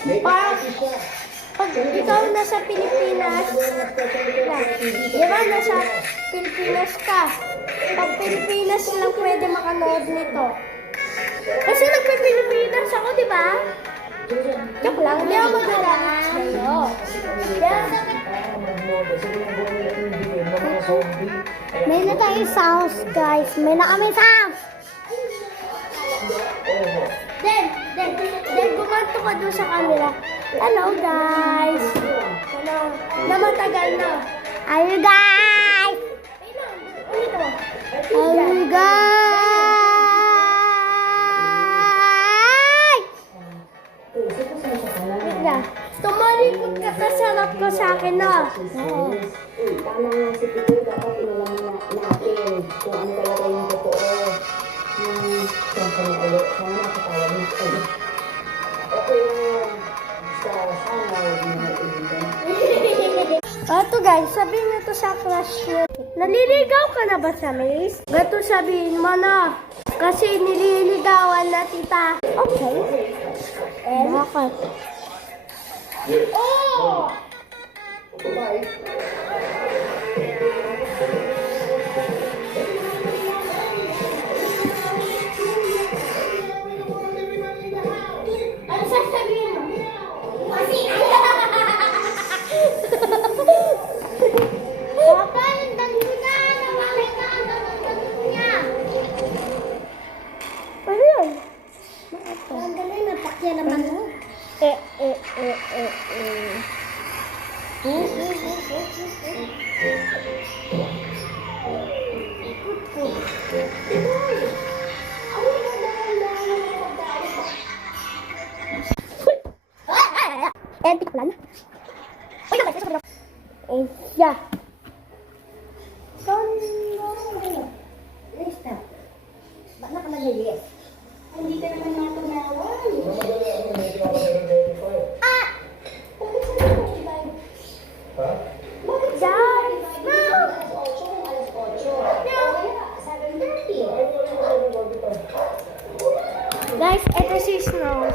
Pag ikaw nasa Pilipinas, di ba nasa Pilipinas ka? Pag Pilipinas lang pwede makanood nito. Kasi nagpe-Pilipinas ako, di ba? Joke lang, hindi ako magagamit sa'yo. May na tayong sounds, guys. May na kami sounds. Then gumanto ka doon sa camera. Hello, guys. Hello. Na matagal na. Hello, guys. Hello, guys. Tumalikot ka kasi harap ko sa akin, no? Oo. Tama nga si Pito, dapat inalaman natin kung ano talaga yung totoo. Siyempre na ulit, sana nakatawa nito. Okay na, sana huwag mo naibigan. Ito guys, sabihin nyo to sa crush nyo. Naliligaw ka na ba sa Mace? Gato sabihin mo na. Kasi nililigawan na tita. Okay. Bakit? Oh! Bye. Ano sasabihin mo? Kasi Papa, nandang na. Nawalay ka. Nandang niya. Ano yun? Ang galing, napakya naman mo. Epic plan. Uy, naman, sa kapila. Yeah. Lista. Ba't na ka mag-yes? Hindi ka naman natunawan. Ah! Ha? Guys! No! Guys, ito si Snow.